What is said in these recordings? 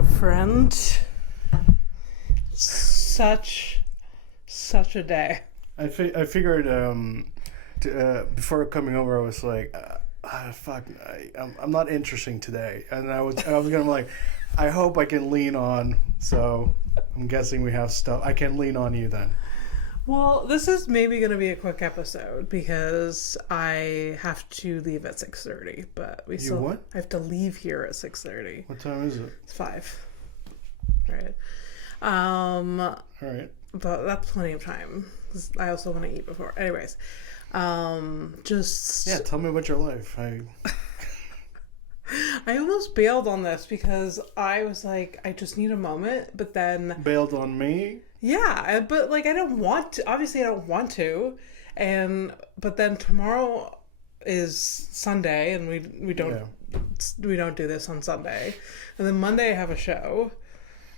Hello, friend. Such a day. I figured before coming over, I was like, fuck, I'm not interesting today, and I was gonna be like, I hope I can lean on. So I'm guessing we have stuff. I can lean on you then. Well, this is maybe going to be a quick episode because I have to leave at 6:30. But what? I have to leave here at 6:30. What time is it? It's 5. Right. All right. But that's plenty of time. 'Cause I also want to eat before. Anyways, just Yeah. Tell me about your life. I almost bailed on this because I was like, I just need a moment. But then Bailed on me. yeah, but like I don't want to. Obviously, I don't want to. But then tomorrow is Sunday, and we don't do this on Sunday. And then Monday I have a show,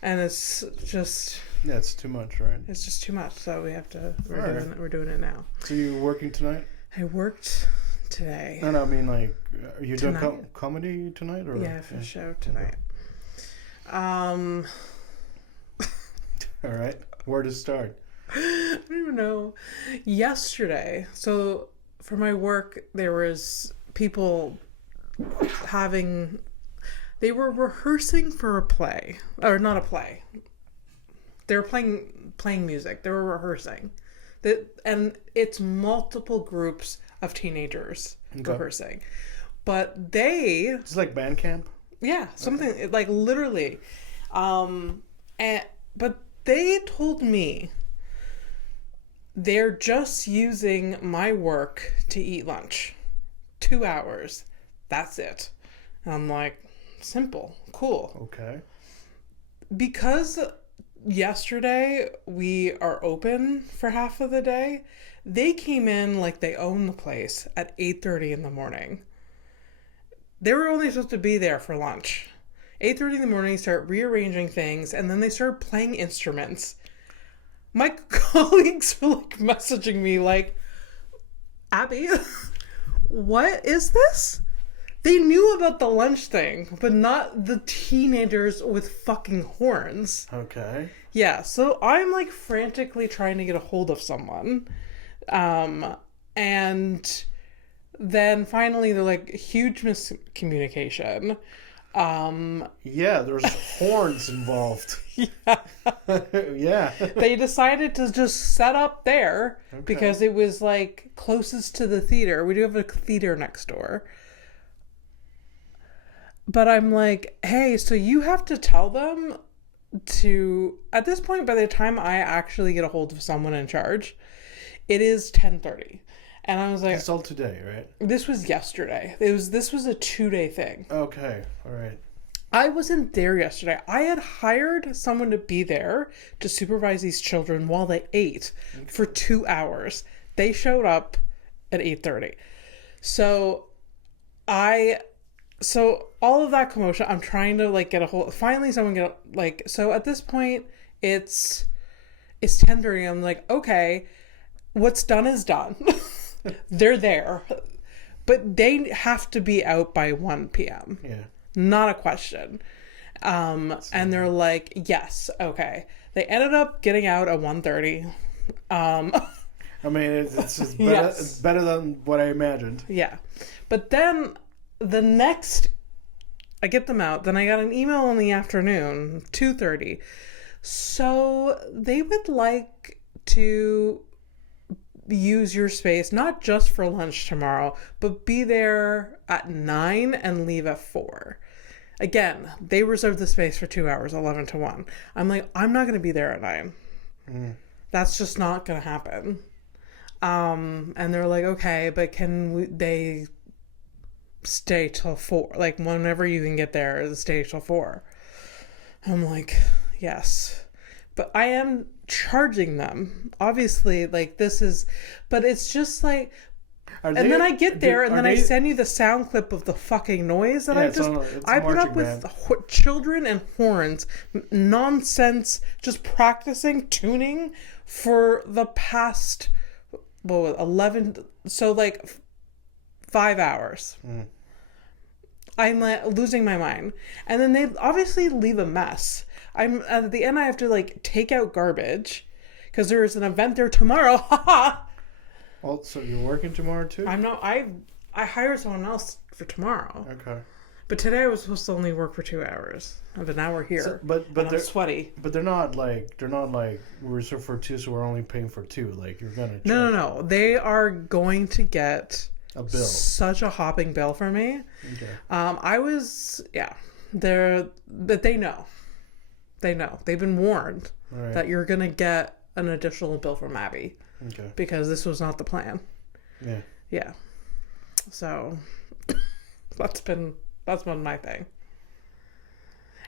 and it's just it's too much, right? It's just too much. So we have to. Right. We're doing it now. So you working tonight? I worked today. No, I mean like, are you Tonight. doing comedy tonight or? Yeah, for a show tonight. All right. Where to start? I don't even know. Yesterday, so for my work, there was people they were rehearsing for a play, or not a play. They were playing music. They were rehearsing, and it's multiple groups of teenagers rehearsing, but It's like band camp. Yeah, something like literally, but they told me they're just using my work to eat lunch. 2 hours. That's it. And I'm like, simple, cool. Okay. Because yesterday we are open for half of the day, they came in like they own the place at 8:30 in the morning. They were only supposed to be there for lunch. 8:30 in the morning, start rearranging things, and then they started playing instruments. My colleagues were like messaging me like, Abby, what is this? They knew about the lunch thing, but not the teenagers with fucking horns. Okay. Yeah, so I'm like frantically trying to get a hold of someone. And then finally they're like, huge miscommunication. Yeah, there's horns involved. Yeah. Yeah. They decided to just set up there because it was like closest to the theater. We do have a theater next door. But I'm like, hey, so you have to tell them to, at this point, by the time I actually get a hold of someone in charge, it is 10:30. And I was like, It's all today, right? this was yesterday. This was a 2-day thing. Okay. All right. I wasn't there yesterday. I had hired someone to be there to supervise these children while they ate for 2 hours. They showed up at 8:30. So all of that commotion, I'm trying to like get a hold. Finally, someone get like. So at this point, it's 10:30. I'm like, okay, what's done is done. They're there, but they have to be out by 1 p.m. Yeah. Not a question. And they're like, yes, okay. They ended up getting out at 1:30. I mean, it's better, Yes. it's better than what I imagined. Yeah. But then I get them out. Then I got an email in the afternoon, 2:30. So they would like to use your space, not just for lunch tomorrow, but be there at 9 and leave at 4. Again, they reserved the space for 2 hours, 11 to 1. I'm like, I'm not going to be there at 9. That's just not going to happen. And they're like, okay, but they stay till 4? Like, whenever you can get there, stay till 4. I'm like, yes. But I am charging them. Obviously, like, but it's just like, then I get there, and then I send you the sound clip of the fucking noise that I put up with children and horns, nonsense, just practicing tuning for the past 11, so like 5 hours. I'm like losing my mind. And then they obviously leave a mess. I'm at the end I have to like take out garbage because there's an event there tomorrow. Haha. Well, so you're working tomorrow too? I'm not I hired someone else for tomorrow. Okay. But today I was supposed to only work for 2 hours. But now we're here. So, but and they're I'm sweaty. But they're not like we're reserved for 2, so we're only paying for 2. Like you're gonna No. They are going to get a bill. Such a hopping bill for me. Okay. But they know. They know. They've been warned Right. that you're gonna get an additional bill from Abby. Okay. Because this was not the plan. Yeah. Yeah. So that's been my thing.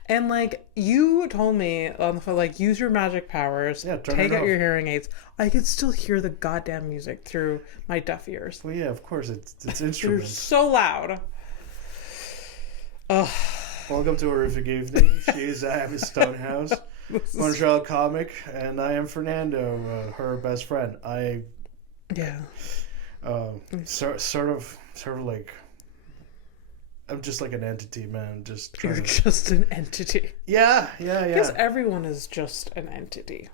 And like you told me on the phone, like use your magic powers. Yeah, take out your hearing aids. I could still hear the goddamn music through my deaf ears. Well, yeah, of course it's They're instruments. so loud. Ugh. Welcome to Horrific Evening. She is Abby Stonehouse, Montreal comic, and I am Fernando, her best friend. Sort of like. I'm just like an entity, man. You're just an entity. Yeah. Because everyone is just an entity.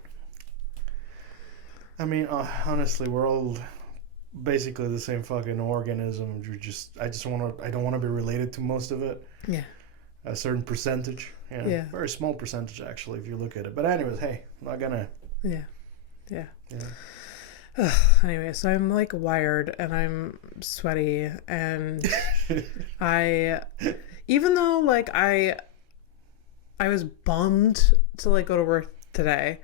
I mean, honestly, we're all basically the same fucking organism. I don't want to be related to most of it. Yeah. A certain percentage. Yeah. Very small percentage, actually, if you look at it. But anyways, hey, I'm not gonna. Yeah. Anyway, so I'm like wired and I'm sweaty and even though like I was bummed to like go to work today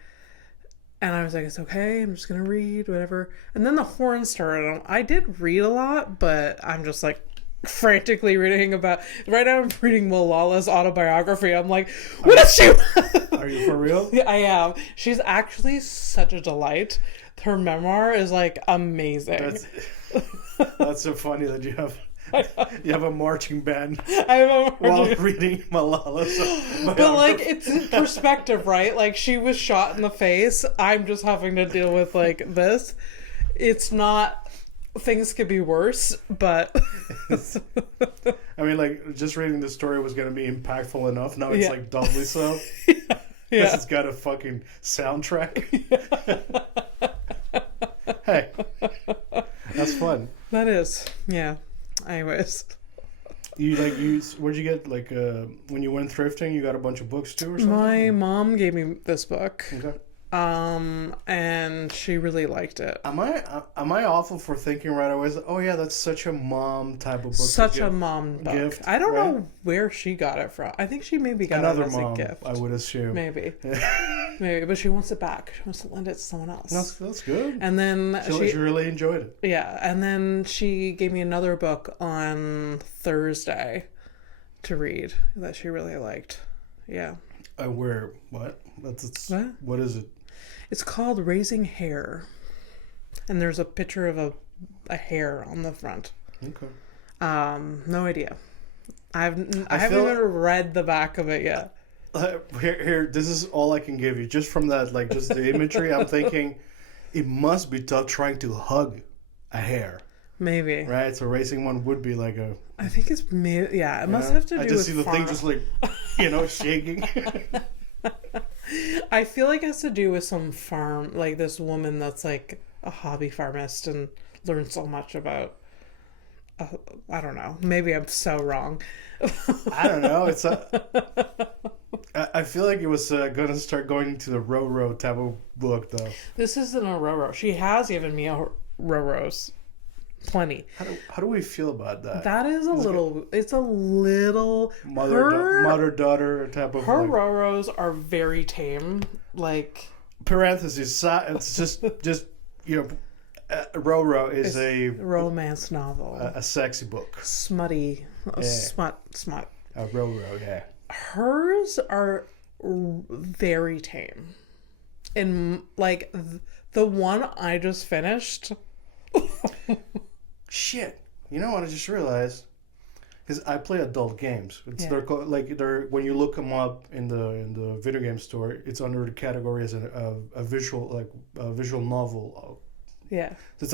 and I was like, it's okay, I'm just gonna read whatever, and then the horn started. I did read a lot, but I'm just like frantically reading about right now. I'm reading Malala's autobiography. I'm like, what is she? Are you for real? Yeah, I am. She's actually such a delight. Her memoir is like amazing. That's so funny that you have a marching band while reading Malala's. But like it's in perspective, right? Like she was shot in the face. I'm just having to deal with like this. It's not. Things could be worse, but I mean, like just reading the story was going to be impactful enough. Now it's like doubly so. Yeah. It's got a fucking soundtrack. Hey, that's fun. That is, yeah. Anyways, where'd you get when you went thrifting? You got a bunch of books too, or something? My mom gave me this book. Okay. And she really liked it. Am I awful for thinking right away? Oh yeah, that's such a mom type of book. Such a mom book. Gift, I don't know where she got it from. I think she maybe got another it as mom, a gift. I would assume. Maybe, but she wants it back. She wants to lend it to someone else. That's good. And then she really enjoyed it. Yeah, and then she gave me another book on Thursday to read that she really liked. Yeah. What? What is it? It's called Raising Hair, and there's a picture of a hair on the front. Okay. No idea. I haven't even read the back of it yet. Here, this is all I can give you. Just from that, like just the imagery, I'm thinking it must be tough trying to hug a hair. Maybe. Right. So racing one would be like a. I think it's it must have to do with. I just see the thing just like, shaking. I feel like it has to do with some farm, like this woman that's like a hobby farmist and learned so much about. I don't know. Maybe I'm so wrong. I don't know. I feel like it was going to start going into the Ro type of book, though. This isn't a Ro. She has given me a Ro-Ros. Plenty. How do we feel about that? That is it's a little mother-daughter type of. Her Ro-Ros are very tame. Like parentheses. It's just Ro is a romance novel. A sexy book. Smutty. Smut. Ro, yeah. Hers are very tame. And like the one I just finished. Shit. You know what I just realized? Because I play adult games. They're called, when you look them up in the video game store, it's under the category as a visual novel. Yeah. So it's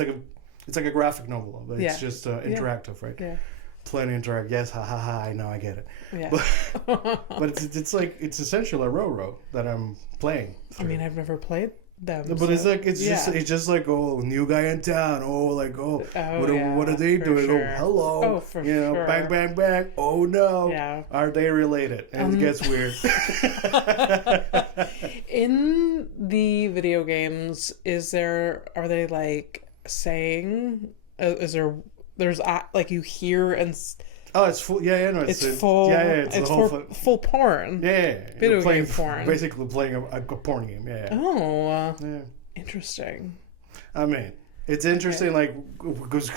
like a graphic novel, but it's just interactive, right? Yeah. plenty of drag. Yes, ha ha ha. I know, I get it. Yeah. But it's like it's essentially a Roro that I'm playing. I mean, I've never played them. But it's like it's just like, oh, new guy in town. Oh, like, what are they doing? Sure. Oh, hello. Oh, for sure. Bang bang bang. Oh no. Yeah. Are they related? And it gets weird. In the video games, are they like saying? There's like you hear and. Oh, it's full. Yeah, no, it's full. Yeah, it's the whole full porn. Yeah, video game porn. Basically playing a porn game. Yeah. Oh, interesting. I mean, it's interesting, like because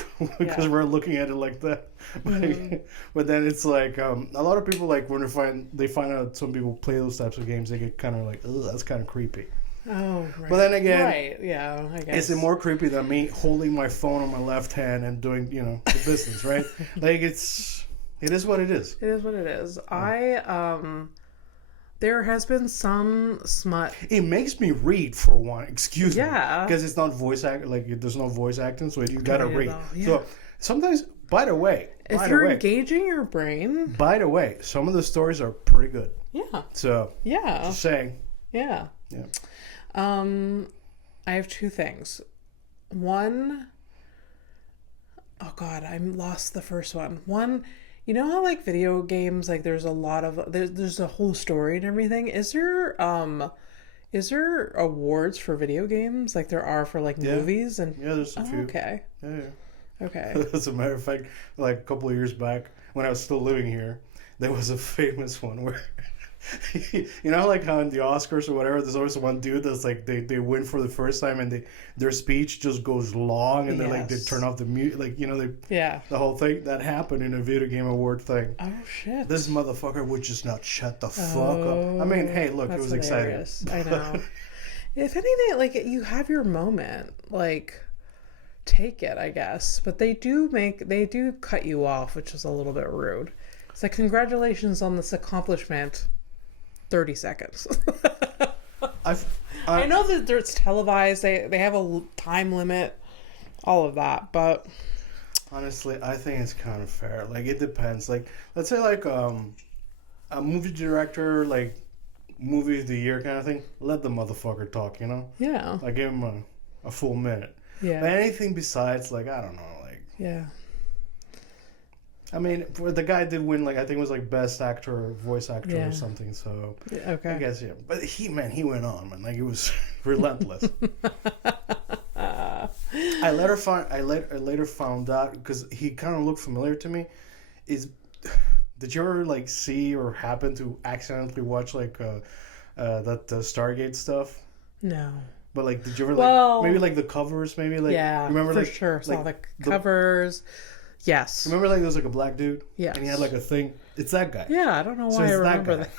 we're looking at it like that. But then it's like a lot of people, like when they find out some people play those types of games, they get kind of like, ugh, that's kind of creepy. Oh, right. But then again, right, yeah, I guess. Is it more creepy than me holding my phone on my left hand and doing, the business, right? Like it is what it is. It is what it is. There has been some smut. It makes me read for one. Excuse me. Yeah. Because it's not voice act. Like there's no voice acting, so you gotta read. Yeah. So sometimes, by the way, if you're engaging your brain. By the way, some of the stories are pretty good. Yeah. So yeah. Just saying. Yeah. Yeah. I have two things. One, oh God, I lost the first one. One, you know how like video games, like there's a lot of there's a whole story and everything. Is there awards for video games like there are for like movies and there's a few. Okay. Yeah. Okay. As a matter of fact, like a couple of years back when I was still living here, there was a famous one where like how in the Oscars or whatever, there's always one dude that's like they win for the first time and their speech just goes long and they turn off the music, the whole thing that happened in a video game award thing. Oh shit! This motherfucker would just not shut the fuck up. I mean, hey, look, it was hilarious. Exciting. I know. If anything, like you have your moment, like take it, I guess. But they do cut you off, which is a little bit rude. It's like, congratulations on this accomplishment. 30 seconds. I know that it's televised. They have a time limit, all of that, but honestly, I think it's kind of fair. Like it depends. Like let's say like a movie director, like movie of the year kind of thing. Let the motherfucker talk. Yeah. Like give him a full minute. Yeah. But anything besides, like I don't know, like yeah. I mean, the guy did win, like, I think it was, like, best actor or voice actor or something, so... Okay. I guess, yeah. But he went on, man. Like, it was relentless. I later found out, because he kind of looked familiar to me, did you ever, like, see or happen to accidentally watch, like, that Stargate stuff? No. But, like, did you ever, like, maybe, like, the covers, maybe, like... Yeah, remember, for like, sure. Saw the covers... Yes. Remember, like, there was, like, a black dude? Yeah. And he had, like, a thing. It's that guy. Yeah, I don't know why I remember that.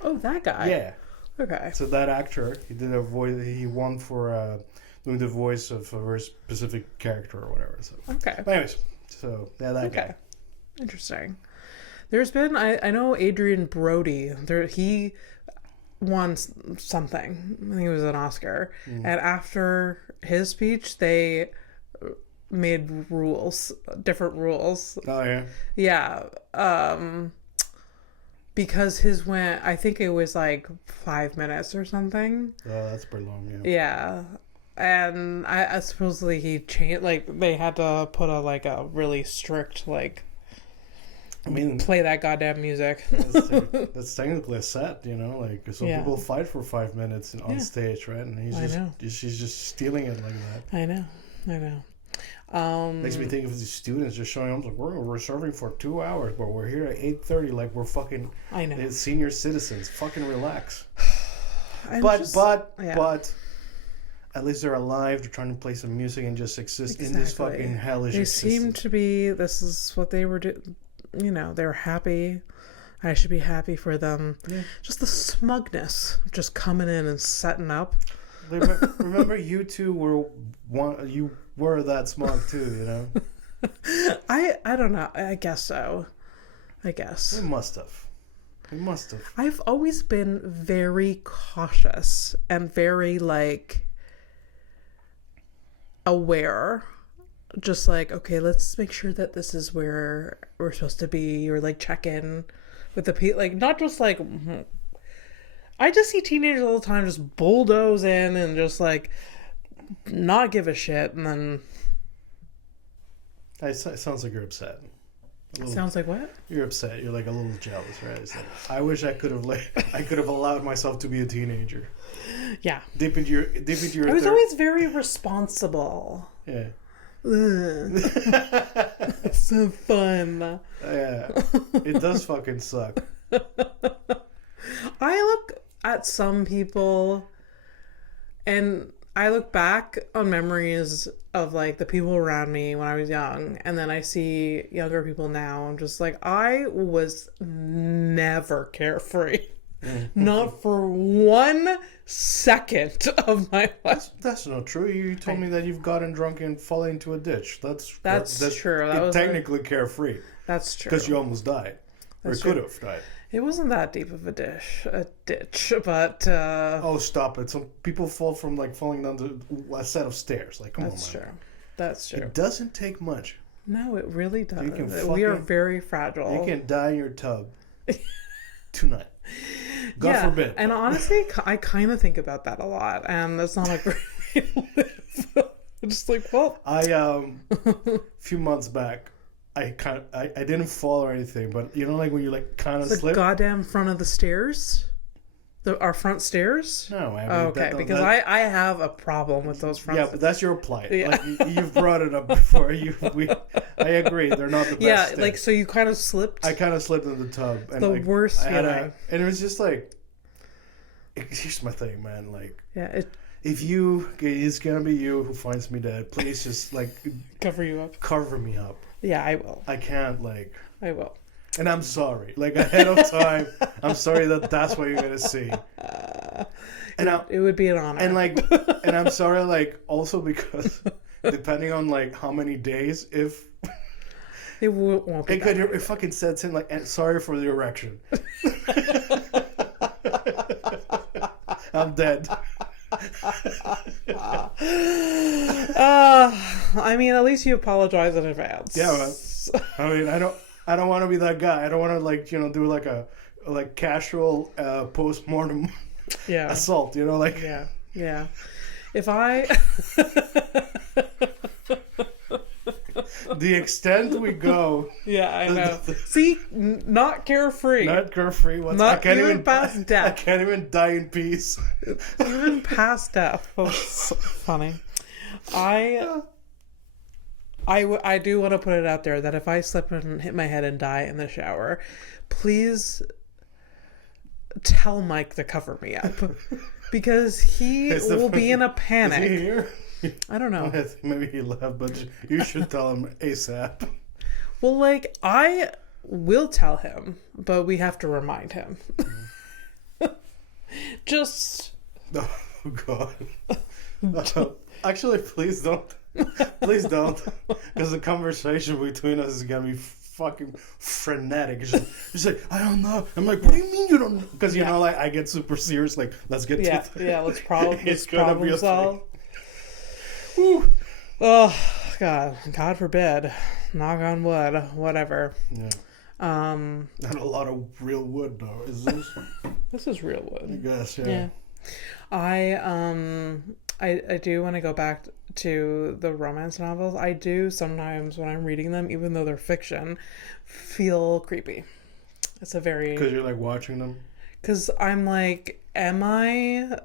Oh, that guy. Yeah. Okay. So that actor, he did a voice. He won for doing the voice of a very specific character or whatever. So. Okay. But anyways, so yeah, that guy. Interesting. There's been I know Adrian Brody. He won something. I think it was an Oscar. And after his speech, they made different rules. Oh yeah. Yeah. Because his went, I think it was like 5 minutes or something. Oh, that's pretty long. Yeah. Yeah. And I supposedly he changed, like they had to put a really strict, like, I mean, play that goddamn music. that's technically a set, like some people fight for 5 minutes on stage, right? And she's just stealing it like that. I know. Makes me think of the students just showing up like we're serving for 2 hours, but we're here at 8:30, like we're fucking senior citizens. Fucking relax. But at least they're alive. They're trying to play some music and just exist in this fucking hellish existence. They seem to be. This is what they were doing. They're happy. I should be happy for them. Yeah. Just the smugness, just coming in and setting up. Remember, you two were you were that smug too, I don't know. I guess so. I guess. We must have. I've always been very cautious and very, like, aware just like, okay, let's make sure that this is where we're supposed to be, or like check in with the people. Like, not just like, I just see teenagers all the time just bulldoze in and just like not give a shit, and then It sounds like you're upset. sounds like what? You're upset. You're like a little jealous, right? It's like, I wish I could have allowed myself to be a teenager. Yeah. Dip into your. I was always very responsible. Yeah. So fun. Yeah. It does fucking suck. I look at some people and I look back on memories of like the people around me when I was young, and then I see younger people now. I'm just like, I was never carefree. Not for 1 second of my life. That's not true. You told me that you've gotten drunk and fallen into a ditch. That's true. That was technically carefree. That's true. Because you almost died. That's or could have died. It wasn't that deep of a ditch, but oh, stop it! Some people fall from like falling down a set of stairs. Like, come on, man. True. That's true. It doesn't take much. No, it really doesn't. You We are very fragile. You can die in your tub tonight. God forbid. And honestly, I kind of think about that a lot, and that's not a great way to live. I'm just like, well, a few months back, I didn't fall or anything, but you know, like when you like kind of slip. The goddamn front of the stairs, our front stairs. No, I mean, okay, because I have a problem with those front. Yeah, but that's your plight. Yeah. Like you've brought it up before. I agree, they're not the best. Yeah, stairs. like so you kind of slipped. I kind of slipped in the tub. And the like, worst feeling. And it was just like, here's my thing, man. Like, yeah, it's gonna be you who finds me dead. Please just like cover you up. Cover me up. Yeah, I will. I can't like. I will. And I'm sorry, like ahead of time. I'm sorry that's what you're gonna see. And it would be an honor. And like, and I'm sorry, like also because depending on like how many days, if it won't be. It fucking sets in like, and sorry for the erection. I'm dead. I mean, at least you apologize in advance. Yeah, man. I mean, I don't want to be that guy. I don't want to like, do like a casual post-mortem assault, like. Yeah. If I the extent we go. Yeah, I know. See, not carefree. Not carefree. Not even past death. I can't even die in peace. Even past death. Oh, so funny. I do want to put it out there that if I slip and hit my head and die in the shower, please tell Mike to cover me up. Because he will be in a panic. Is he here? I don't know. Maybe he left, but you should tell him ASAP. Well, like, I will tell him, but we have to remind him. Just... Oh, God. Actually, please don't. Please don't. Because the conversation between us is going to be fucking frenetic. She's like, I don't know. I'm like, what do you mean you don't know? Because, like, I get super serious. Like, let's get to it. Yeah, let's problem solve. Whew. Oh, God forbid. Knock on wood. Whatever. Yeah. Not a lot of real wood, though, is this? This is real wood. I guess, yeah. I do want to go back to the romance novels. I do sometimes, when I'm reading them, even though they're fiction, feel creepy. It's a very... Because you're, like, watching them? Because I'm like, I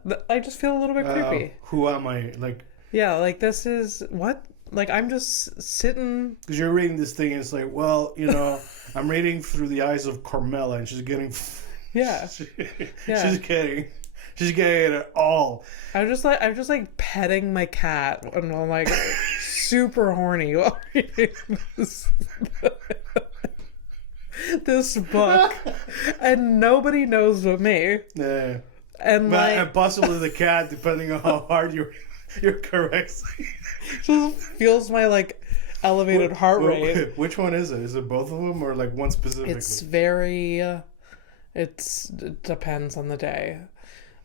just feel a little bit creepy. Who am I? Like... Yeah, like, this is... What? Like, I'm just sitting... Because you're reading this thing and it's like, well, I'm reading through the eyes of Carmela and she's getting... Yeah. She's getting it all. I'm just like petting my cat and I'm like super horny while reading this book, and nobody knows but me. Yeah. And possibly the cat, depending on how hard you're correcting. Just feels my like elevated heart rate. Which one is it? Is it both of them or like one specifically? It's very. It depends on the day.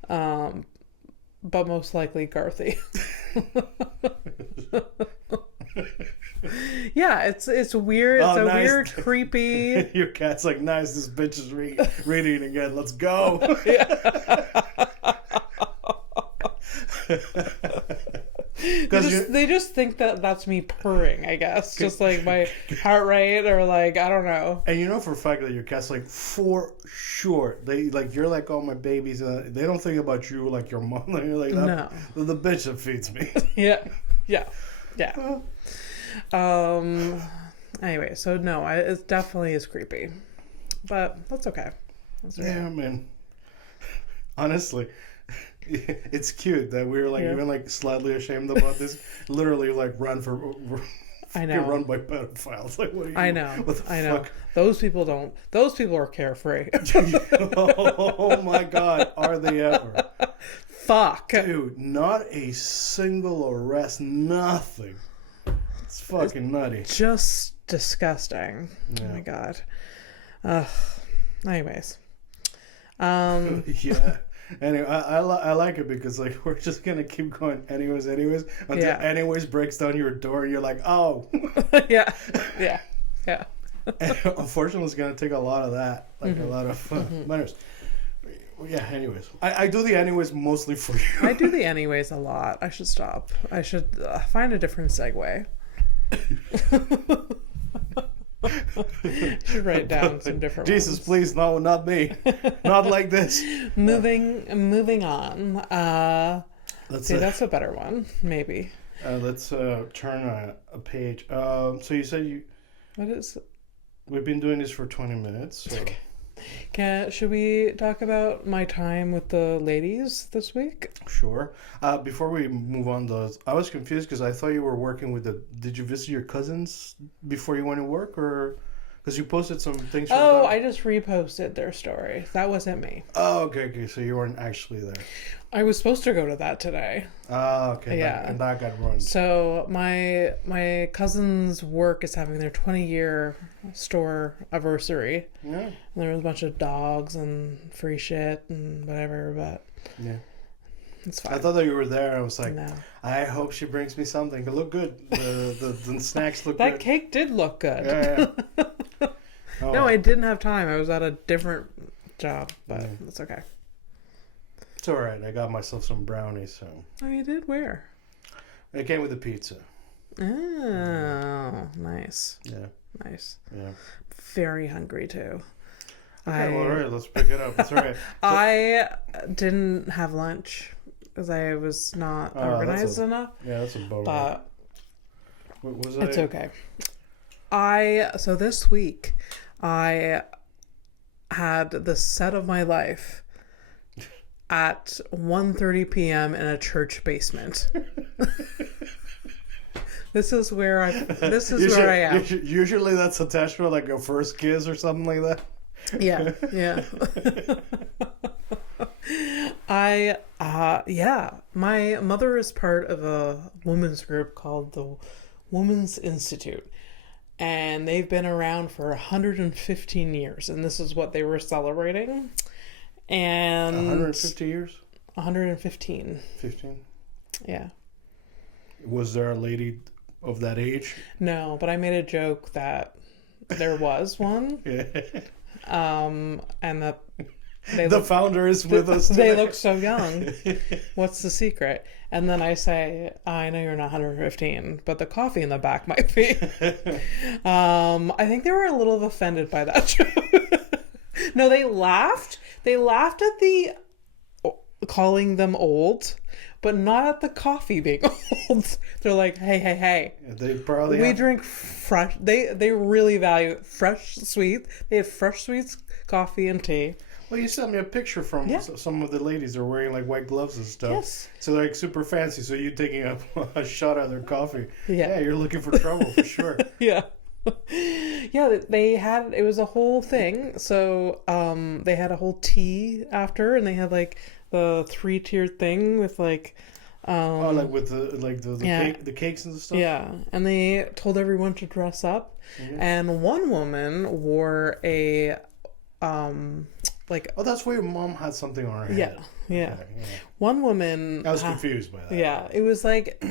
But most likely Garthy. Yeah, it's weird. It's Oh, a nice. weird, creepy. Your cat's like, nice, this bitch is reading again. Let's go. They just think that that's me purring, I guess. Just like my heart rate, or like, I don't know. And you know for a fact that your cat's like, for sure, they like, you're like, oh, my babies. They don't think about you like your mom. You're like, No. The bitch that feeds me. Yeah. Anyway, so no, it definitely is creepy, but that's okay. Yeah, man. Honestly, it's cute that we're like even like slightly ashamed about this. Literally, like I know. run by pedophiles. Like, what are you? I know. What the I know. fuck? Those people don't. Those people are carefree. Oh my God, are they ever? Fuck. Dude, not a single arrest, nothing. It's fucking nutty. Just disgusting. Yeah. Oh my God. Anyways. Yeah. Anyway, I like it because like we're just gonna keep going anyways until anyways breaks down your door and you're like, oh. Yeah. And unfortunately, it's gonna take a lot of that, like a lot of manners. Yeah. Anyways, I do the anyways mostly for you. I do the anyways a lot. I should stop. I should find a different segue. Should write down some different Jesus, ones. please, no, not me. Not like this. Moving on. That's a better one, maybe. Let's turn a page. So you said What is? we've been doing this for 20 minutes. So. Should we talk about my time with the ladies this week? Sure. Before we move on, though, I was confused because I thought you were working with Did you visit your cousins before you went to work, or because you posted some things? Oh, I just reposted their story. That wasn't me. Oh, okay. So you weren't actually there. I was supposed to go to that today. Okay. Yeah. And that got ruined. So my cousin's work is having their 20-year store anniversary. Yeah. And there was a bunch of dogs and free shit and whatever, but yeah, it's fine. I thought that you were there. I was like, No. I hope she brings me something. It looked good. The snacks look That good. cake did look good. Yeah. Oh. No, I didn't have time. I was at a different job, but it's okay. It's all right. I got myself some brownies, so. Oh, you did? Where? It came with the pizza. Oh, nice. Yeah. Nice. Yeah. Very hungry, too. Okay, well, all right. Let's pick it up. It's all right. I didn't have lunch because I was not organized enough. Yeah, that's a bummer. But was it's okay. So this week, I had the set of my life at 1:30 p.m. in a church basement. This is where I am. Usually that's attached to like a first kiss or something like that. Yeah. My mother is part of a women's group called the Women's Institute. And they've been around for 115 years. And this is what they were celebrating. And 150 years? 115. 15? Yeah. Was there a lady of that age? No, but I made a joke that there was one. Yeah. And that the founder is with us today. They look so young. What's the secret? And then I say, I know you're not 115, but the coffee in the back might be. I think they were a little offended by that joke. No, they laughed. They laughed at the calling them old, but not at the coffee being old. They're like, hey. They probably drink fresh. They really value fresh sweet. They have fresh sweets, coffee, and tea. Well, you sent me a picture from some of the ladies are wearing like white gloves and stuff. Yes. So they're like super fancy. So you taking a shot at their coffee. Yeah, you're looking for trouble for sure. Yeah. They had, it was a whole thing. So they had a whole tea after, and they had like the 3-tiered thing with like like with the cakes and stuff. Yeah, and they told everyone to dress up, and one woman wore a like, Oh, that's why your mom had something on her head. Yeah. Okay, yeah. One woman. I was confused by that. Yeah, it was like,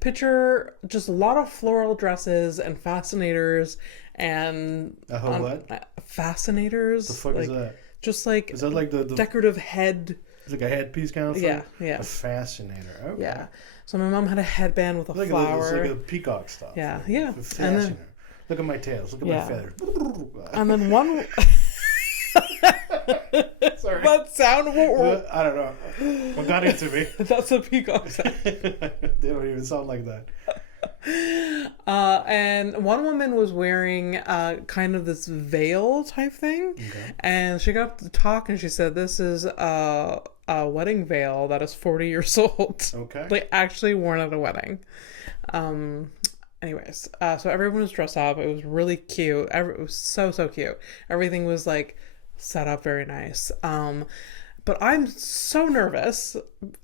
picture just a lot of floral dresses and fascinators and. What? Fascinators. The fuck is that? Just like. Is that like the decorative head? It's like a headpiece kind of thing? Yeah. A fascinator. Okay. Yeah. So my mom had a headband with a flower. It's like a peacock stuff. Yeah. A fascinator. Look at my tails. Look at my feathers. And then one. Sorry. What sound? I don't know. What got into me? That's a peacock sound. They don't even sound like that. And one woman was wearing kind of this veil type thing. Okay. And she got up to talk and she said, this is a wedding veil that is 40 years old. Okay. Like, actually worn at a wedding. Anyways, so everyone was dressed up. It was really cute. It was so cute. Everything was like set up very nice. But I'm so nervous.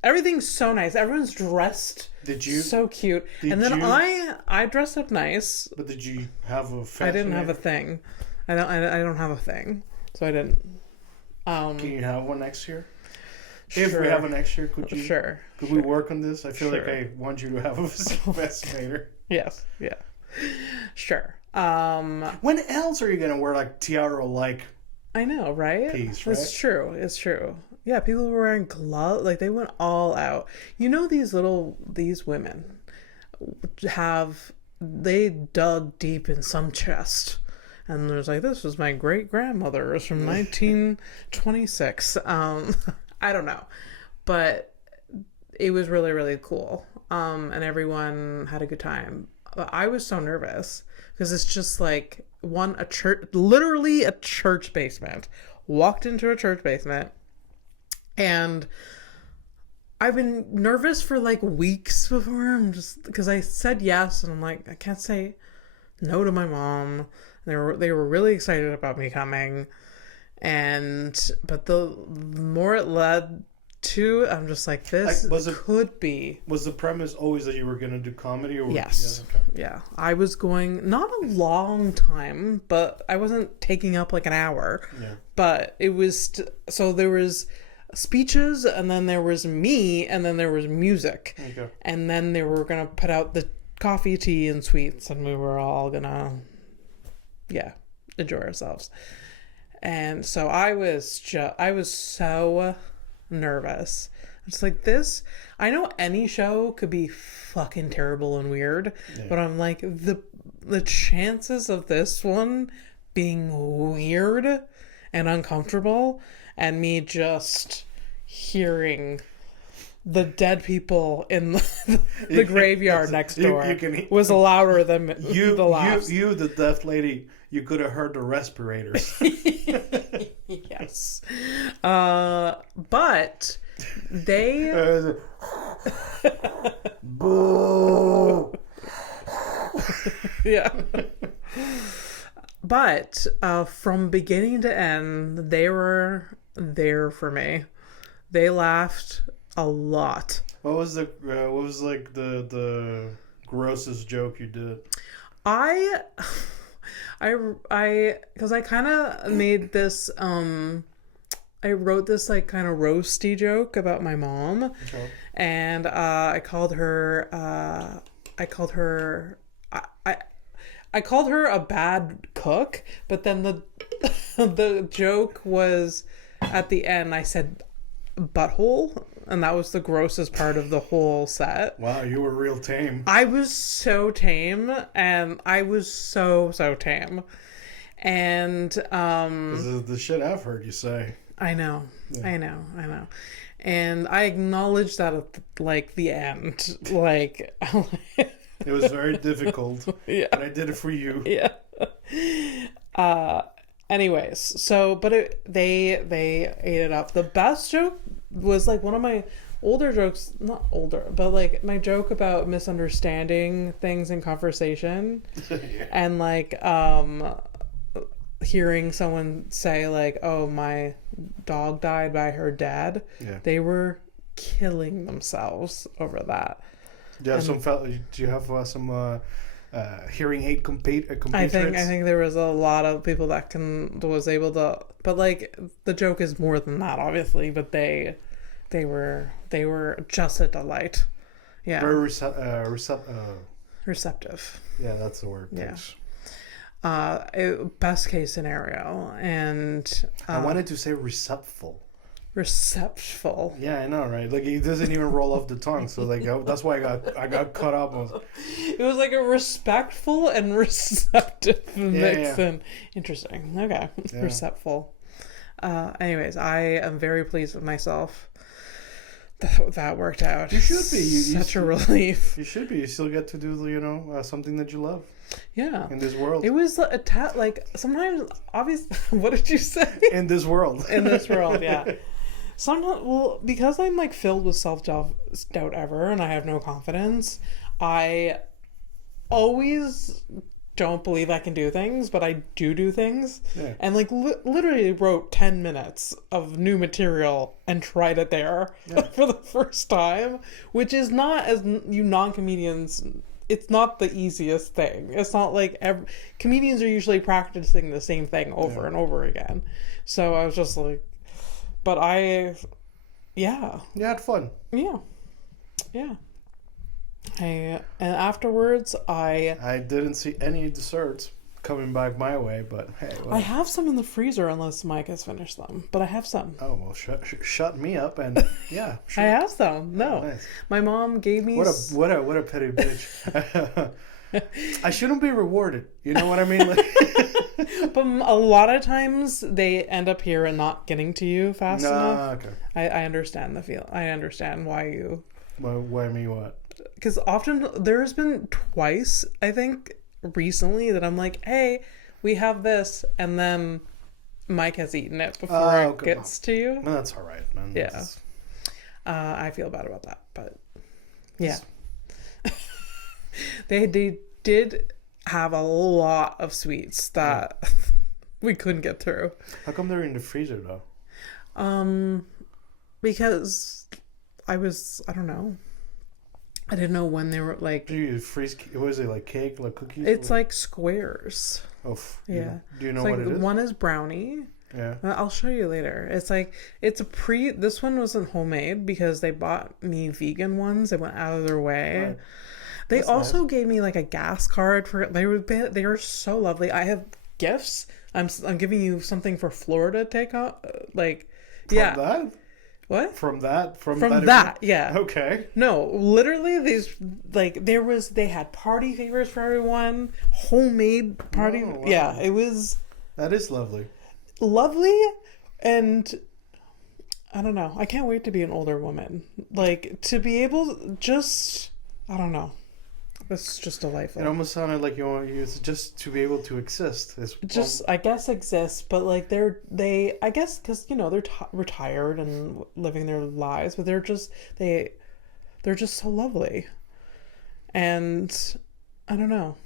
Everything's so nice. Everyone's dressed so cute. And then I dressed up nice. But did you have a fascinator? I didn't have a thing. I don't have a thing. So I didn't. Can you have one next year? Sure. If we have one next year, could you? Sure. Could we work on this? I feel like I want you to have a fascinator. Yes. Yeah. Sure. When else are you gonna wear like tiara-like? I know, right? Piece, right? It's true. It's true. Yeah, people were wearing gloves. Like, they went all out. You know, these women they dug deep in some chest. And there's like, this was my great grandmother's from 1926. I don't know. But it was really, really cool. And everyone had a good time. But I was so nervous because it's just like literally a church basement. Walked into a church basement, and I've been nervous for like weeks before. I'm just because I said yes, and I'm like, I can't say no to my mom. They were really excited about me coming, but the more it led to, I'm just like, this could be. Was the premise always that you were going to do comedy? Or yes. Yeah. I was going, not a long time, but I wasn't taking up like an hour. Yeah. But it was, so there was speeches, and then there was me, and then there was music. Okay. And then they were going to put out the coffee, tea, and sweets, and we were all going to, enjoy ourselves. And so I was so nervous. It's like, this, I know any show could be fucking terrible and weird, but I'm like, the chances of this one being weird and uncomfortable, and me just hearing the dead people in the graveyard next door was louder than the laughs. You, the deaf lady, you could have heard the respirators. Yes. But they... Boo! Yeah. But from beginning to end, they were there for me. They laughed a lot. What was like the grossest joke you did? Because I kind of made this, I wrote this like kind of roasty joke about my mom, Okay. and I called her a bad cook, but then the joke was at the end I said butthole, and that was the grossest part of the whole set. Wow, you were real tame. I was so tame, and I was so tame. And This is the shit I've heard you say. I know. Yeah. I know. And I acknowledged that at like the end. Like it was very difficult. Yeah. But I did it for you. Yeah. Anyways, so but they ate it up. The best joke was like one of my older jokes, not older, but like my joke about misunderstanding things in conversation. Yeah. And like hearing someone say like, oh, my dog died by her dad. Yeah. They were killing themselves over that. Do you have some hearing aid compatriots. I think there was a lot of people that was able to, but like the joke is more than that, obviously. But they were just a delight. Yeah. Very receptive. Yeah, that's the word. Thanks. Best case scenario, and I wanted to say receptful. Receptful. Yeah, I know, right? Like it doesn't even roll off the tongue, so like that's why I got caught up on. It was like a respectful and receptive mix. And interesting. Okay, yeah. Receptful. Anyways, I am very pleased with myself. That worked out. You should be. Such a relief. You should be. You still get to do, something that you love. Yeah. In this world. It was like sometimes, obviously, what did you say? In this world. In this world, yeah. Sometimes, well, because I'm like filled with self-doubt ever, and I have no confidence, I always don't believe I can do things, but I do things. Yeah. And like literally wrote 10 minutes of new material and tried it there for the first time, which is not, as you non-comedians, it's not the easiest thing. It's not like comedians are usually practicing the same thing over and over again. So I was just like, but you had fun. Yeah. And afterwards, I didn't see any desserts coming back my way, but hey. Well. I have some in the freezer unless Mike has finished them, but I have some. Oh, well, shut me up and yeah, sure. I have some. No. Oh, nice. My mom gave me... What a petty bitch. I shouldn't be rewarded. You know what I mean? But a lot of times they end up here and not getting to you fast enough. Okay. I understand the feel. I understand why you... Why me what? Because often there's been twice, I think, recently that I'm like, hey, we have this, and then Mike has eaten it before it gets to you. Well, that's all right, man. Yeah. I feel bad about that, but yeah. They did have a lot of sweets that we couldn't get through. How come they're in the freezer though? Because I don't know. I didn't know when they were like. Do you freeze? What is it, like cake, like cookies? It's like squares. Oh, yeah. Do you know what it is? One is brownie. Yeah. I'll show you later. It's like this one wasn't homemade because they bought me vegan ones. They went out of their way. Right. They also gave me like a gas card for it. They were so lovely. I have gifts. I'm giving you something for Florida to take out. That? What? From that, yeah. Okay. No, literally these they had party favors for everyone, homemade party. Oh, wow. Yeah, it was. That is lovely. Lovely, and I don't know. I can't wait to be an older woman. Like to be able I don't know. It's just delightful. It almost sounded like you just to be able to exist. I guess exist, but like I guess because they're retired and living their lives, but they're just so lovely, and I don't know.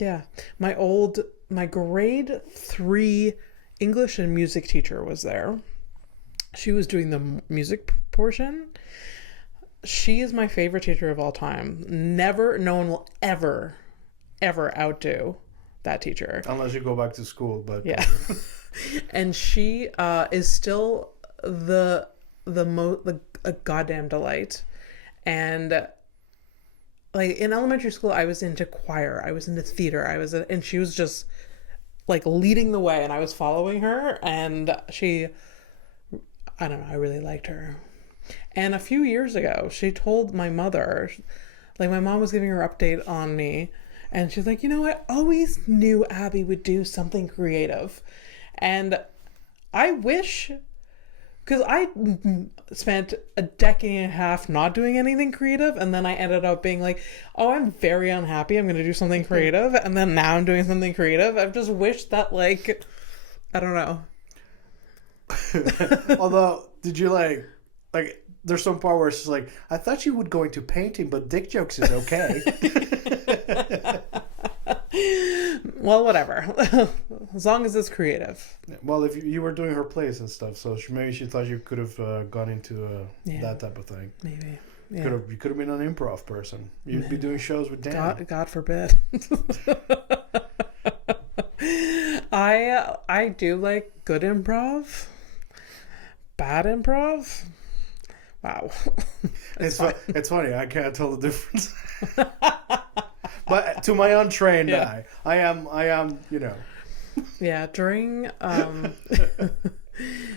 Yeah, my grade 3 English and music teacher was there. She was doing the music portion. She is my favorite teacher of all time. No one will ever outdo that teacher. Unless you go back to school, but... Yeah. And she is still a goddamn delight. And like in elementary school, I was into choir. I was into theater. And she was just like leading the way and I was following her. And I don't know, I really liked her. And a few years ago, she told my mother, like my mom was giving her update on me, and she's like, I always knew Abby would do something creative. And I wish, because I spent a decade and a half not doing anything creative, and then I ended up being like, oh, I'm very unhappy, I'm going to do something creative, and then now I'm doing something creative. I've just wished that, like, I don't know. Although, did you like there's some part where it's just like, I thought you would go into painting, but dick jokes is okay. Well, whatever. As long as it's creative. Well, if you were doing her plays and stuff, so maybe she thought you could have gone into that type of thing. Maybe. Yeah. You could have been an improv person. You'd be doing shows with Dan. God forbid. I do like good improv. Bad improv. Wow. It's funny. I can't tell the difference. But to my untrained eye, I am. Yeah, during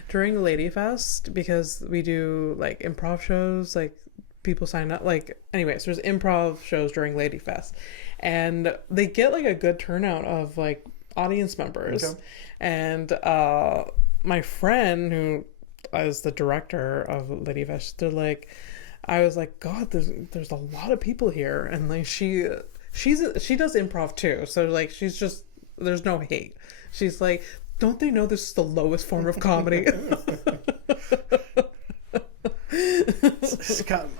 during Lady Fest, because we do like improv shows, like people sign up, like anyways, there's improv shows during Lady Fest, and they get like a good turnout of like audience members. Okay. And my friend who is the director of Lady Fest, they're like, I was like, God, there's a lot of people here, and like she does improv too, so like there's no hate. She's like, don't they know this is the lowest form of comedy?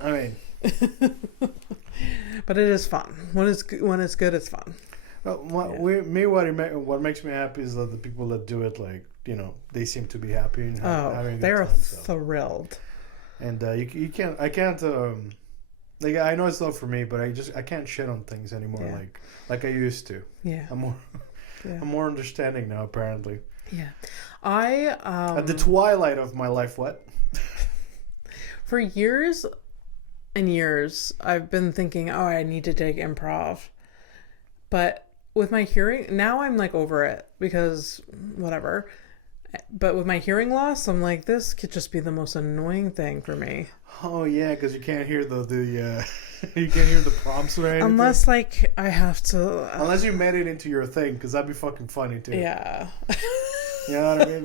I mean, but it is fun. When it's good, it's fun. What makes me happy is that the people that do it, like, they seem to be happy and having a good they're time. So. Thrilled. And I can't like, I know it's not for me, but I can't shit on things anymore like I used to. Yeah. I'm more understanding now, apparently. Yeah. At the twilight of my life, what? For years and years, I've been thinking, oh, I need to take improv. But with my hearing, now I'm like over it because whatever. But with my hearing loss, I'm like, this could just be the most annoying thing for me. Oh yeah, because you can't hear the you can't hear the prompts or anything. Unless like I have to. Unless you made it into your thing, because that'd be fucking funny too. Yeah. You know what I mean?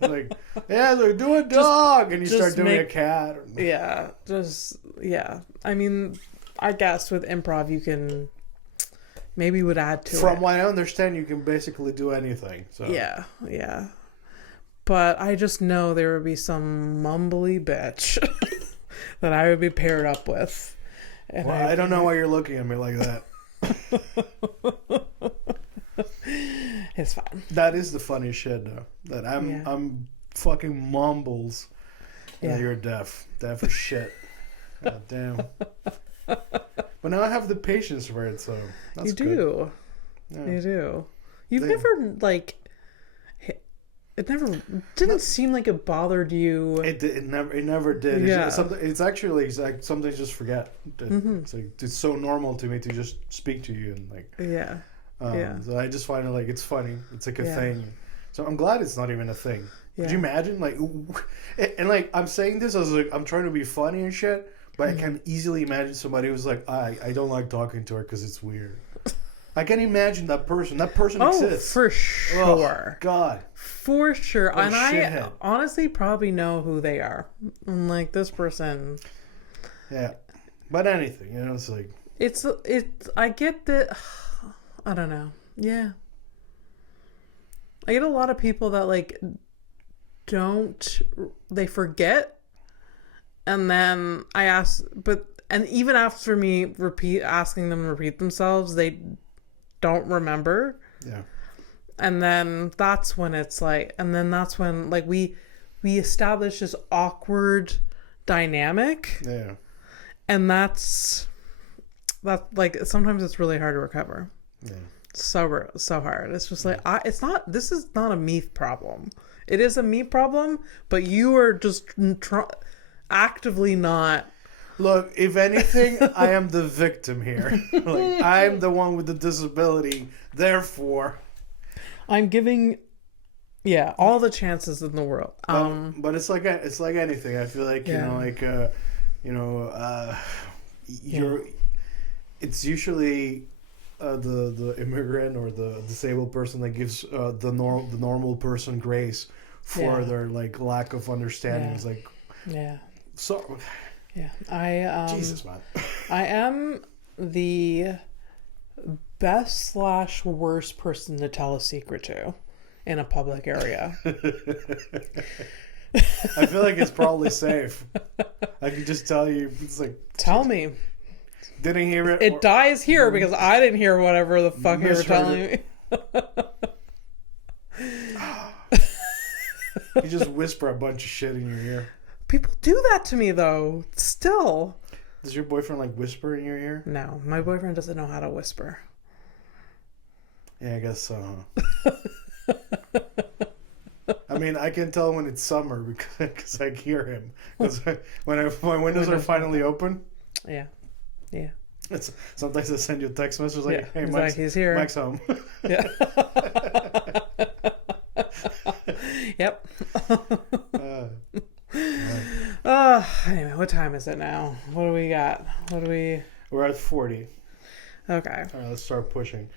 Like do a dog, and you start doing a cat. Yeah. I mean, I guess with improv you can maybe would add to it. From what I understand, you can basically do anything. So yeah. But I just know there would be some mumbly bitch that I would be paired up with. And I don't know why you're looking at me like that. It's fine. That is the funny shit, though. That I'm fucking mumbles. Yeah, you're deaf as shit. God damn. But now I have the patience for it, so that's you good. do. Yeah. You do. You've never like. It never didn't seem like it bothered you. It never did. Yeah. It's actually like something I just forget. It's like it's so normal to me to just speak to you and like. Yeah. So I just find it like it's funny. It's like a thing. So I'm glad it's not even a thing. Yeah. Could you imagine like, and like I'm saying this as like I'm trying to be funny and shit, but I can easily imagine somebody who's like I don't like talking to her because it's weird. I can imagine that person. That person exists. For sure. Oh, God. For sure. What and I honestly probably know who they are. I'm like, this person. Yeah. But anything, it's like. I get that. I don't know. Yeah. I get a lot of people that like they forget. And then I ask, and even after me asking them to repeat themselves, they don't remember. Yeah. And then that's when it's like, that's when like we establish this awkward dynamic. Yeah. And that like sometimes it's really hard to recover. Yeah. So hard. It's just like this is not a me problem. It is a me problem, but you are just actively not. Look, if anything, I am the victim here. Like, I'm the one with the disability. Therefore, I'm giving, all the chances in the world. But it's like anything. I feel like it's usually the immigrant or the disabled person that gives the normal person grace for their like lack of understanding. It's like so. Yeah, Jesus, man. I am the best / worst person to tell a secret to in a public area. I feel like it's probably safe. I could just tell you. It's like tell me. Didn't hear it. It dies here because I didn't hear whatever the fuck you were telling me. You just whisper a bunch of shit in your ear. People do that to me though. Still. Does your boyfriend like whisper in your ear? No, my boyfriend doesn't know how to whisper. Yeah, I guess so. I mean, I can tell when it's summer because I hear him. Because when my windows are finally open. Yeah. Yeah. Sometimes I send you a text message like, "Hey, he's here. Mike's home." Yeah. Yep. Anyway, what time is it now? What do we got? We're at 40. Okay. All right, let's start pushing.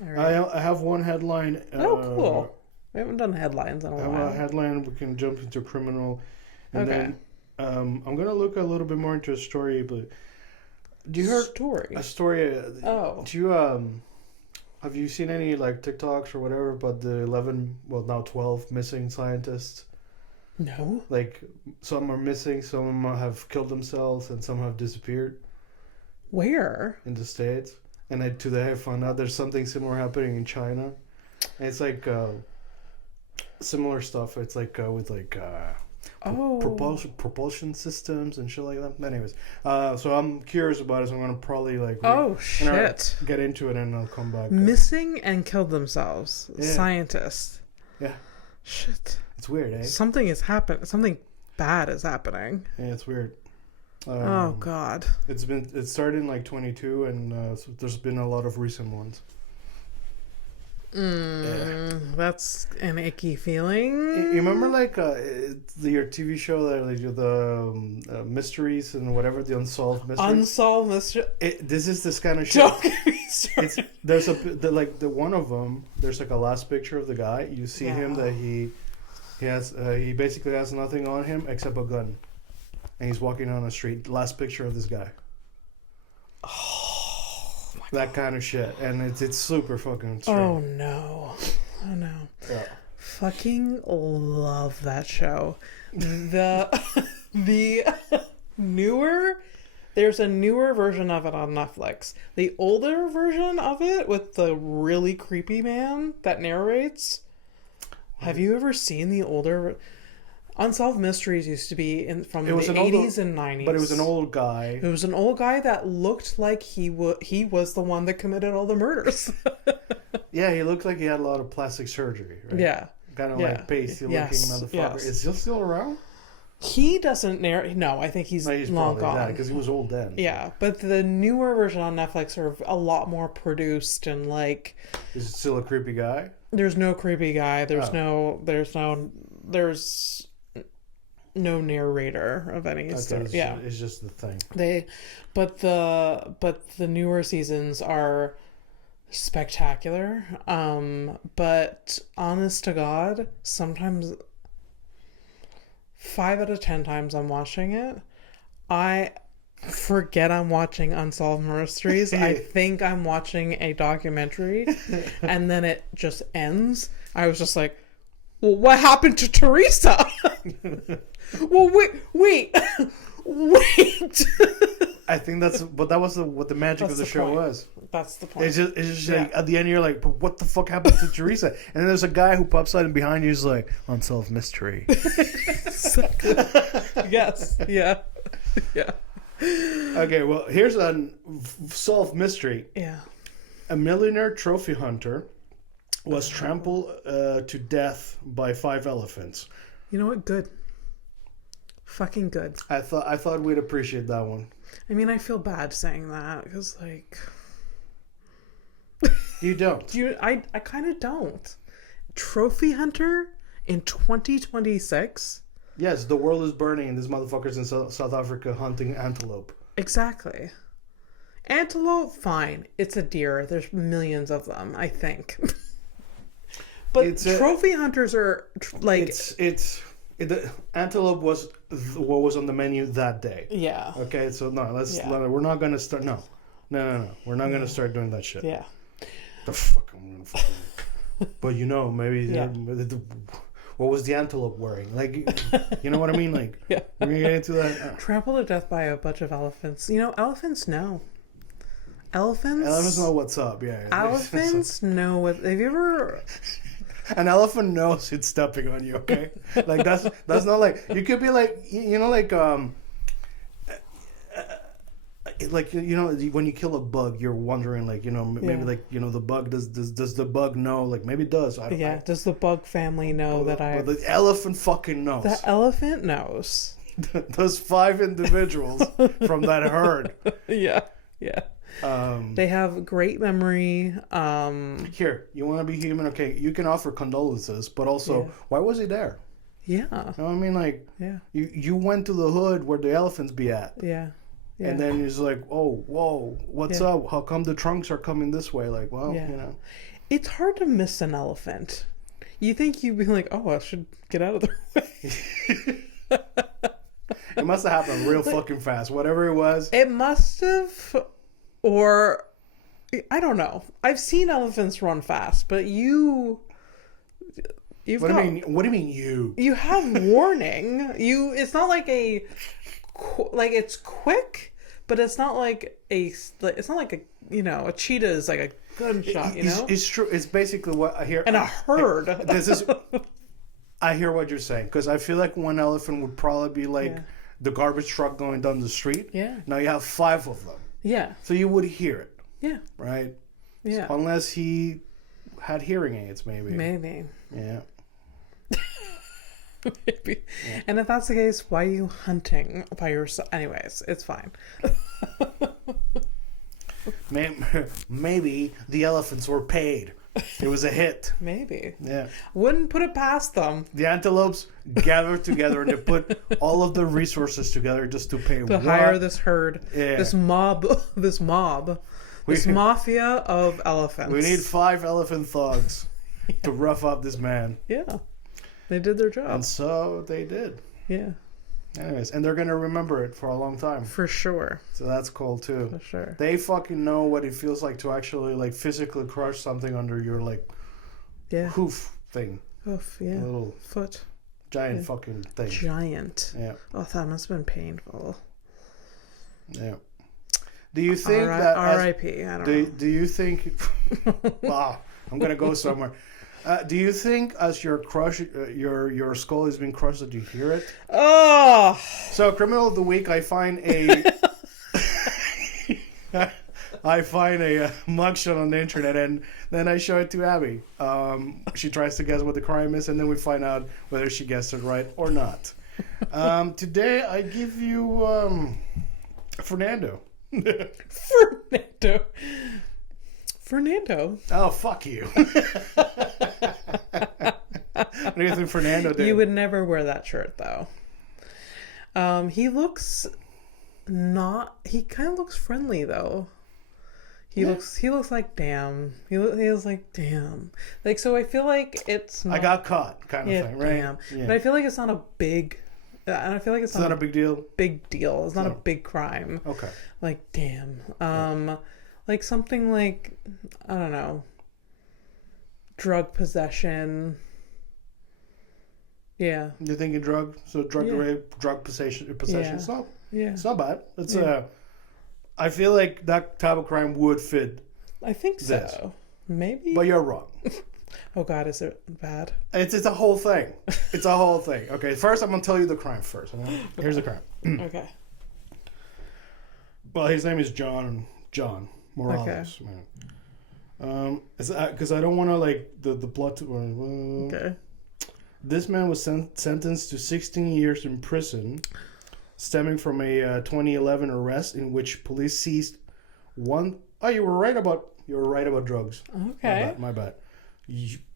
All right. I have one headline. Cool. We haven't done headlines in a while. I have a headline. We can jump into criminal. And Okay. then I'm going to look a little bit more into a story, but do you hear story? a story? Oh. Do you have you seen any like TikToks or whatever about the 11, well now 12 missing scientists? No. Like some are missing, some have killed themselves, and some have disappeared Where? in the States. And today I found out there's something similar happening in China. And it's like similar stuff. It's like with like propulsion systems and shit like that. Anyways, so I'm curious about it. So I'm gonna probably like shit, get into it and I'll come back. Missing and killed themselves. Yeah. Scientists. Yeah. Shit. It's weird, eh? Something is happening. Something bad is happening. Yeah, it's weird. Oh God. It started in like 22, and so there's been a lot of recent ones. That's an icky feeling. You remember like your TV show that like the mysteries and whatever, the unsolved mysteries. Unsolved mystery. This is this kind of shit. Don't get me started. There's the one of them. There's like a last picture of the guy. You see him that he basically has nothing on him except a gun, and he's walking down the street. Last picture of this guy. That kind of shit, and it's super fucking strange. Oh no. Yeah. Fucking love that show. The there's a newer version of it on Netflix. The older version of it with the really creepy man that narrates. Have you ever seen the older? Unsolved Mysteries used to be from the 80s and 90s. But it was an old guy. It was an old guy that looked like he was the one that committed all the murders. Yeah, he looked like he had a lot of plastic surgery, right? Yeah. Kind of like pasty looking motherfucker. Yes. Is he still around? He doesn't narrate. No, I think he's long gone. Because he was old then. Yeah, but the newer version on Netflix are a lot more produced and like. Is it still a creepy guy? There's no creepy guy. There's no narrator of any story. Yeah, it's just the thing. But the newer seasons are spectacular. But honest to God, sometimes 5 out of 10 times I'm watching it, I forget I'm watching Unsolved Mysteries. I think I'm watching a documentary, and then it just ends. I was just like, well, what happened to Teresa? Well, wait. I think that was what the magic of the show was. That's the point. It's just like at the end you're like, but what the fuck happened to Teresa? And then there's a guy who pops out and behind you is like, unsolved mystery. Exactly. Yes. Yeah. Yeah. Okay, well here's a solved mystery. Yeah. A millionaire trophy hunter was trampled to death by 5 elephants. You know what? Good. Fucking good. I thought we'd appreciate that one. I mean, I feel bad saying that because, like, you don't. I kind of don't. Trophy hunter in 2026. Yes, the world is burning, and this motherfucker's in South Africa hunting antelope. Exactly. Antelope, fine. It's a deer. There's millions of them, I think. But trophy hunters are like the antelope was what was on the menu that day. Yeah. Okay, so we're not gonna start. No, we're not gonna start doing that shit. Yeah. The fuck I'm gonna fucking. But maybe. Yeah. What was the antelope wearing? Like, you know what I mean? Like, yeah. We're gonna get into that. Trampled to death by a bunch of elephants. Elephants know. Elephants know what's up. Yeah. Elephants know what. Have you ever? An elephant knows it's stepping on you, okay? Like that's not like you could be like like like, you know, when you kill a bug, you're wondering, like, you know, maybe Yeah. like, you know, the bug does the bug know? Like, maybe it does. Does the bug family know that But the elephant fucking knows. The elephant knows. Those 5 individuals from that herd. Yeah. They have great memory. Here, you want to be human? Okay, you can offer condolences, but also, why was he there? Yeah. You know what I mean? Like, Yeah. you went to the hood where the elephants be at. Yeah. And then he's like, oh, whoa, what's up? How come the trunks are coming this way? Like, well, you know. It's hard to miss an elephant. You think you'd be like, oh, I should get out of their way. It must have happened real fucking fast. Whatever it was. It must have, or I don't know. I've seen elephants run fast, but you've What do you mean you? You have warning. It's not like it's quick, but it's not like a you know, a cheetah is like a gunshot, you know? It's true. It's basically what I hear. And a herd. I hear what you're saying, because I feel like one elephant would probably be like the garbage truck going down the street. Yeah. Now you have 5 of them. Yeah. So you would hear it. Yeah. Right? Yeah. So unless he had hearing aids, maybe. Maybe. Yeah. Maybe. Yeah. And if that's the case, why are you hunting by yourself? Anyways, it's fine. Maybe the elephants were paid. It was a hit. Maybe. Yeah. Wouldn't put it past them. The antelopes gathered together and they put all of the resources together just to pay hire this herd, yeah. this mafia of elephants. We need 5 elephant thugs to rough up this man. Yeah. They did their job. And so they did. Yeah. Anyways, and they're going to remember it for a long time. For sure. So that's cool too. For sure. They fucking know what it feels like to actually like physically crush something under your like hoof thing. Hoof, yeah. A little foot. Giant fucking thing. Giant. Yeah. Oh, that must have been painful. Yeah. Do you think that R.I.P. I don't know. Do you think wow, I'm going to go somewhere. Do you think as your crush, your skull is being crushed, that you hear it? Oh! So, Criminal of the Week, I find a mugshot on the internet, and then I show it to Abby. She tries to guess what the crime is, and then we find out whether she guessed it right or not. Today, I give you Fernando. Fernando. Oh, fuck you. What do you think Fernando did? You would never wear that shirt, though. He kind of looks friendly, though. He looks like damn. He was like damn. Like, so I feel like it's not, I got caught kind of thing, right? Damn. Yeah. But I feel like it's not a big. And I feel like it's not a big deal. Big deal. It's not a big crime. Okay. Like damn. Like something like, I don't know, drug possession. Yeah. You're thinking drug? So drug rape, drug possession. It's not. Yeah. It's not bad. It's I feel like that type of crime would fit. I think so. Maybe. But you're wrong. Oh God, is it bad? It's a whole thing. It's a whole thing. Okay, first I'm gonna tell you the crime first. Here's the crime. Okay. Well, his name is John Morales. Okay. Because I don't want to like the plot to. Okay. This man was sentenced to 16 years in prison, stemming from a 2011 arrest in which police seized one. Oh, you were right about drugs. Okay. My bad.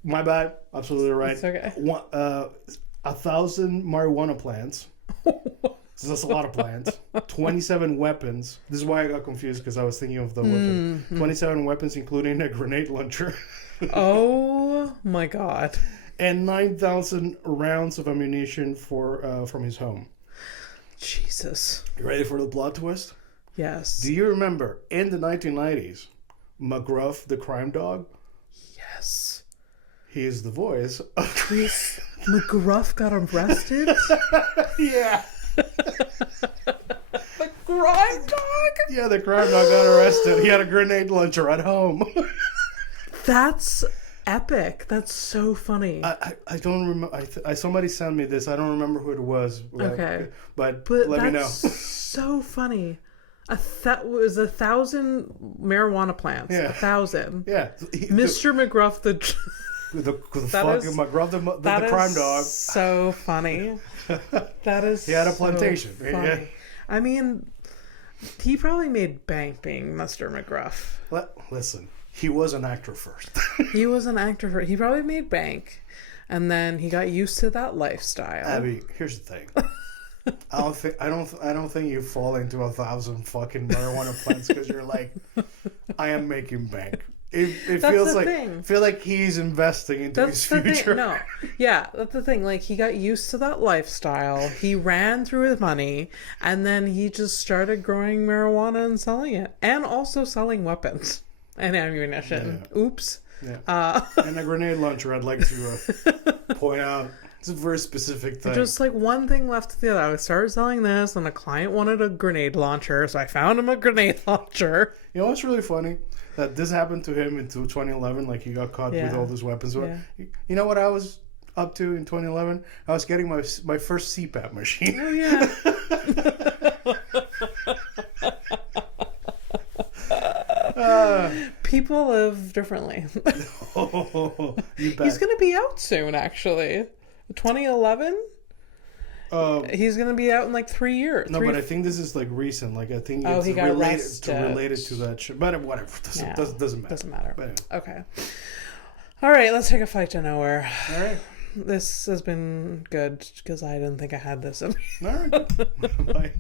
My bad. Absolutely right. It's okay. 1,000 marijuana plants. So that's a lot of plants. 27 weapons. This is why I got confused, because I was thinking of the weapon. 27 weapons, including a grenade launcher. Oh my God. And 9,000 rounds of ammunition from his home. Jesus. You ready for the plot twist? Yes. Do you remember in the 1990s, McGruff, the crime dog? Yes. He is the voice of Chris McGruff got arrested? Yeah. The crime dog? Yeah, the crime dog got arrested. He had a grenade launcher at home. That's epic. That's so funny. I don't remember. Somebody sent me this. I don't remember who it was. Okay. But let me know. So funny. was 1,000 marijuana plants. Yeah. 1,000. Yeah. Mr. McGruff, the fucking McGruff, the crime dog. So funny. That is. He had a so plantation. funny. Yeah. I mean, he probably made bank being Mr. McGruff. Listen, he was an actor first. He was an actor first. He probably made bank, and then he got used to that lifestyle. Abby, here's the thing. I don't think you fall into 1,000 fucking marijuana plants because you're like, I am making bank. It feels like feel like he's investing into his future. No, yeah, that's the thing. Like, he got used to that lifestyle. He ran through his money, and then he just started growing marijuana and selling it, and also selling weapons and ammunition. Yeah. Oops. Yeah. And a grenade launcher. I'd like to point out. It's a very specific thing. Just like one thing left to the other. I started selling this, and a client wanted a grenade launcher, so I found him a grenade launcher. You know what's really funny? That this happened to him in 2011. Like, he got caught with all these weapons. Yeah. You know what I was up to in 2011? I was getting my first CPAP machine. Oh yeah. People live differently. Oh, you bet. He's gonna be out soon, actually. 2011. He's gonna be out in like 3 years. No, but I think this is like recent. Like, I think it's he got related to that shit. But whatever, doesn't matter. Doesn't matter. But anyway. Okay. All right, let's take a flight to nowhere. All right. This has been good because I didn't think I had this in me. All right. Bye.